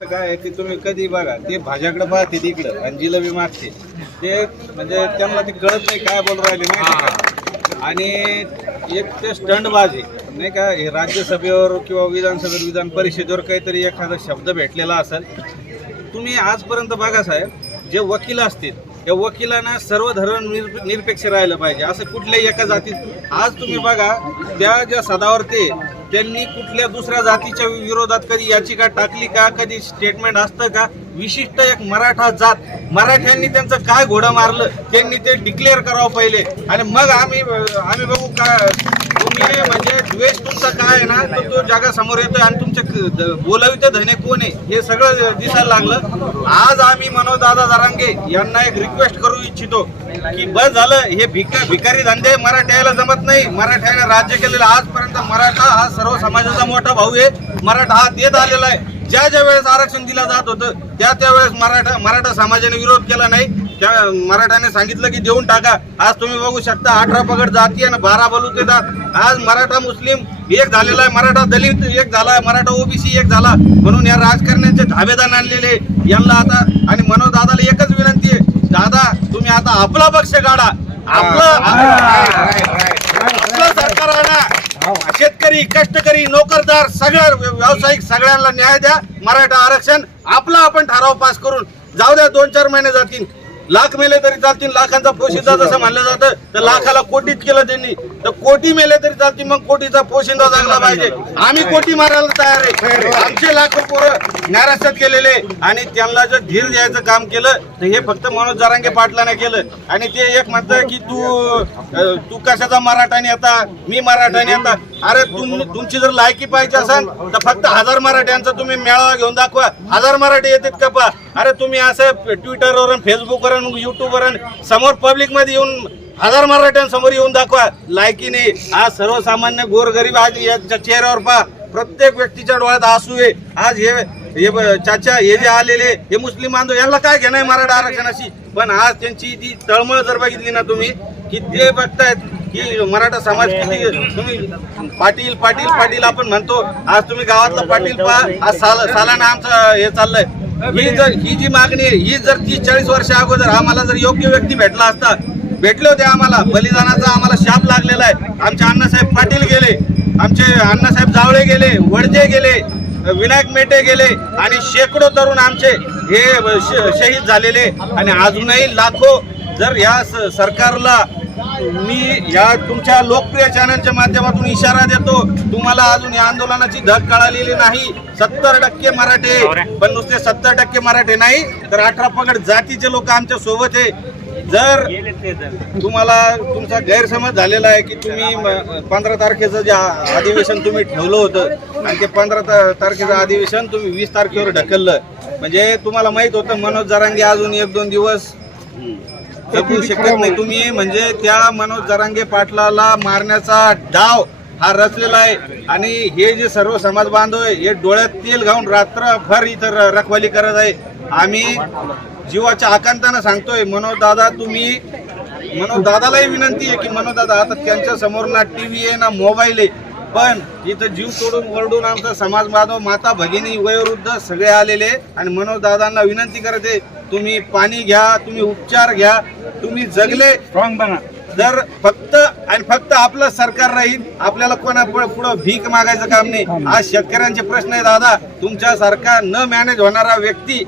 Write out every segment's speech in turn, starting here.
काय आहे की तुम्ही कधी बघा ते भाज्याकडे पाहते तिकडं आणि जिलेबी मागते ते म्हणजे त्यांना ते कळत नाही काय बोलून राहिले माहिती का. आणि एक ते स्टंटबाज आहे नाही का. हे राज्यसभेवर किंवा विधानसभेवर विधान परिषदेवर काहीतरी एखादा शब्द भेटलेला असेल. तुम्ही आजपर्यंत बघा साहेब जे वकील असतील या वकिलांना सर्व धर्म निरपेक्ष राहिलं पाहिजे. असं कुठल्याही एका जातीत आज तुम्ही बघा त्या ज्या सदावर्ते त्यांनी कुठल्या दुसऱ्या जातीच्या विरोधात कधी याचिका टाकली का, कधी स्टेटमेंट असतं का. विशिष्ट एक मराठा जात मराठ्यांनी त्यांचं काय घोडं मारलं त्यांनी ते डिक्लेअर करावं पहिले आणि मग आम्ही बघू का तुम्ही म्हणजे द्वेष तुमचा काय आहे ना तो जगासमोर येतोय आणि तुमचे बोलाविते धने कोण आहे हे सगळं दिसायला लागलं. आज आम्ही मनोजदादा जरांगे यांना एक रिक्वेस्ट करू इच्छितो की बस झालं हे भिकारी धंदे मराठ्याला जमत नाही. मराठ्याने राज्य केलेलं आजपर्यंत मराठा हा सर्व समाजाचा मोठा भाऊ आहे. मराठा हा देत आलेला आहे. ज्या वेळेस आरक्षण दिलं जात होतं त्यावेळेस मराठा समाजाने विरोध केला नाही. त्या मराठाने सांगितलं की देऊन टाका. आज तुम्ही बघू शकता 18 पगड जाती आणि 12 बलूत येतात. आज मराठा मुस्लिम एक झालेला आहे, मराठा दलित एक झाला, मराठा ओबीसी एक झाला. म्हणून या राजकारण्याचे धाबेदार आणलेले यांना आता आणि मनोज दादाला एकच विनंती आहे, दादा तुम्ही आता आपला पक्ष काढा. आपलं सरकार आणा. शेतकरी कष्टकरी नोकरदार सगळ्या व्यावसायिक सगळ्यांना न्याय द्या. मराठा आरक्षण आपला आपण ठराव पास करून जाऊ द्या. 2-4 महिने जातील, लाख मेले तरी चालतील. लाखांचा पोशिंदा जसं म्हणलं जातं तर लाखाला कोटीत केलं त्यांनी तर कोटी मेले तरी चालतील. मग कोटीचा पोशिंदा जगला पाहिजे. आम्ही कोटी मारायला तयार आहे. आमचे लाखो पोरं नैराश्यात गेलेले आणि त्यांना जर धीर द्यायचं काम केलं तर हे फक्त मनोज जरांगे पाटलाने केलं. आणि ते एक म्हणतं की तू कशाचा मराठा नेता, मी मराठा नेता. अरे तुमची जर लायकी पाहिजे असेल तर फक्त 1000 मराठ्यांचा तुम्ही मेळावा घेऊन दाखवा. 1000 मराठी येतात का पा. अरे तुम्ही असं ट्विटरवर फेसबुकवर युट्यूबवर समोर पब्लिक मध्ये येऊन 1000 मराठ्यांसमोर येऊन दाखवा. लायकीने आज सर्वसामान्य गोरगरीब आज याच्या चेहऱ्यावर पहा. प्रत्येक व्यक्तीच्या डोळ्यात आसू आहे. आज हे चाचा हे जे आलेले हे मुस्लिम बांधव यांना काय घेणं मराठा आरक्षणाशी. पण आज त्यांची ती तळमळ जर बघितली ना तुम्ही की ते बघतायत की मराठा समाज किती तुम्ही पाटील पाटील पाटील आपण म्हणतो. आज तुम्ही गावातलं पाटील पहा. आज सालाना आमचं हे चाललंय. ही जी मागणी आहे ही जर 30-40 वर्ष अगोदर आम्हाला जर योग्य व्यक्ती भेटला असता, भेटले होते आम्हाला. बलिदानाचा आम्हाला शाप लागलेला आहे. आमचे अण्णासाहेब पाटील गेले, आमचे अण्णासाहेब जावळे गेले, वडजे गेले, विनायक मेटे गेले आणि शेकडो तरुण आमचे हे शहीद झालेले. आणि अजूनही लाखो जर या सरकारला मी या तुमच्या लोकप्रिय चॅनलच्या माध्यमातून इशारा देतो, तुम्हाला अजून या आंदोलनाची धग कळालेली नाही. 70% मराठे, पण नुसते 70% मराठे नाही तर 18 पगड जातीचे लोक आमच्या सोबत आहे. जर तुम्हाला तुमचा गैरसमज झालेला आहे की तुम्ही 15 तारखेचं जे अधिवेशन तुम्ही ठेवलं होतं आणि ते 15 तारखेचं अधिवेशन तुम्ही 20 तारखेवर ढकललं, म्हणजे तुम्हाला माहित होतं मनोज जरांगे अजून 1-2 दिवस जगू शकत नाही. तुम्ही म्हणजे त्या मनोज जरांगे पाटलाला मारण्याचा डाव हा रचलेला आहे. आणि हे जे सर्व समाज बांधव आहे हे डोळ्यात तेल घालून रात्रभर इथं रखवाली करत आहे. आम्ही जीवाच्या आकांतानं सांगतोय मनोज दादालाही विनंती आहे की मनोज दादा आता त्यांच्या समोर ना टीव्ही आहे ना मोबाईल आहे, पण इथं जीव तोडून वरडून आमचा समाज बांधव माता भगिनी वयोवृद्ध सगळे आलेले आणि मनोज दादांना विनंती करते तुम्ही पाणी घ्या, तुम्ही उपचार घ्या, तुम्ही जगले स्ट्रॉंग बना. जर फक्त आपलं सरकार राहील, आपल्याला कोणा पुढं भीक मागायचं काम नाही. आज शेतकऱ्यांचे प्रश्न आहे दादा. तुमच्यासारखा न मॅनेज होणारा व्यक्ती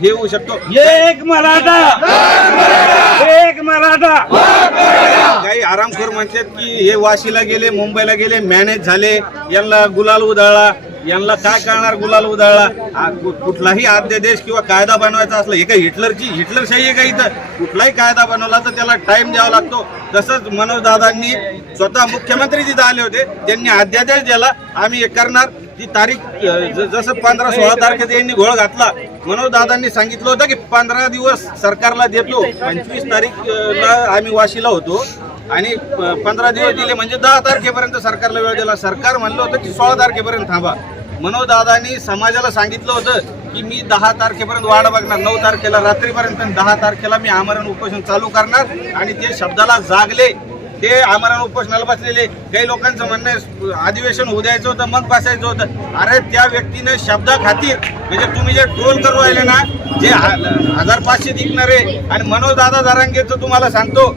हे होऊ शकतो. एक मराठा काही आरामखोर म्हणतात की हे वाशीला गेले, मुंबईला गेले, मॅनेज झाले, यांना गुलाल उधळला. यांना काय कळणार गुलाल उधळला. कुठलाही अध्यादेश किंवा कायदा बनवायचा असला, हे काय हिटलरशाही आहे का इथं. कुठलाही कायदा बनवला तर त्याला टाइम द्यावा लागतो. तसंच मनोज दादांनी स्वतः मुख्यमंत्री जिथं आले होते त्यांनी अध्यादेश दिला, आम्ही हे करणार. ती तारीख जसं 15-16 तारखेचा यांनी घोळ घातला. मनोज दादांनी सांगितलं होतं की 15 दिवस सरकारला देतो. 25 तारीखला आम्ही वाशीला होतो आणि 15 दिवस दिले म्हणजे 10 तारखेपर्यंत सरकारला वेळ दिला. सरकार म्हणलं होतं की 16 तारखेपर्यंत थांबा. मनोज दादांनी समाजाला सांगितलं होतं की मी 10 तारखेपर्यंत वाढ बघणार, 9 तारखेला रात्रीपर्यंत, 10 तारखेला मी आमरण उपोषण चालू करणार आणि ते शब्दाला जागले. ते आमरण उपोषणाला बसलेले. काही लोकांचं म्हणणं आहे अधिवेशन होऊ द्यायचं होतं मग बसायचं होतं. अरे त्या व्यक्तीने शब्दा खातीर म्हणजे तुम्ही जे ट्रोल करू राहिले ना, जे 1500 जिंकणारे आणि मनोज दादा जरांगेचं तुम्हाला सांगतो,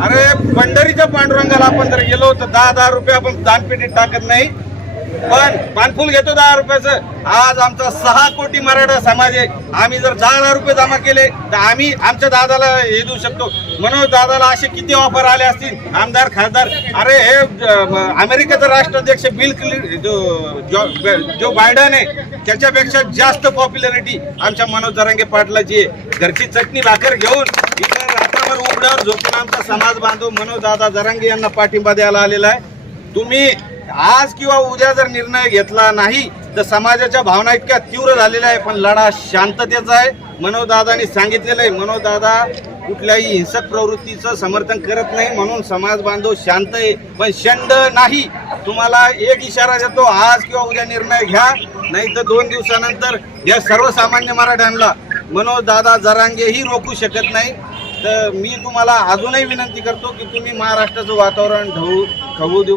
अरे पंढरीच्या पांडुरंगाला आपण जर गेलो तर 10,000 रुपये आपण दानपेटीत टाकत नाही, पण पानफुल घेतो 10 रुपयाचं. आज आमचा 6 कोटी मराठा समाज आहे. आम्ही जर 10,000 रुपये जमा केले तर आम्ही आमच्या दादाला हे देऊ शकतो. मनोज दादाला असे किती ऑफर आले असतील आमदार खासदार. अरे हे अमेरिकेचा राष्ट्राध्यक्ष जो बायडन आहे त्याच्यापेक्षा जास्त पॉप्युलरिटी आमच्या मनोज जरांगे पाटलाची आहे. घरची चटणी भाकर घेऊन इतर रात्रभर उघड्यावर झोपून आमचा समाज बांधव मनोज दादा जरांगे यांना पाठिंबा द्यायला आलेला आहे. तुम्ही आज किंवा उद्या जर निर्णय घेतला नाही तर समाजाच्या भावना इतक्या तीव्र झालेल्या आहे. पण लढा शांततेचा आहे. मनोज दादांनी सांगितलेलं आहे, मनोज दादा कुठल्याही हिंसक प्रवृत्तीचं समर्थन करत नाही, म्हणून समाज बांधव शांत आहे, पण शंड नाही. तुम्हाला एक इशारा देतो, आज किंवा उद्या निर्णय घ्या, नाही तर 2 दिवसानंतर या सर्वसामान्य मराठ्यांना मनोज दादा जरांगेही रोखू शकत नाही. तर मी तुम्हाला अजूनही विनंती करतो की तुम्ही महाराष्ट्राचं वातावरण खवू देऊ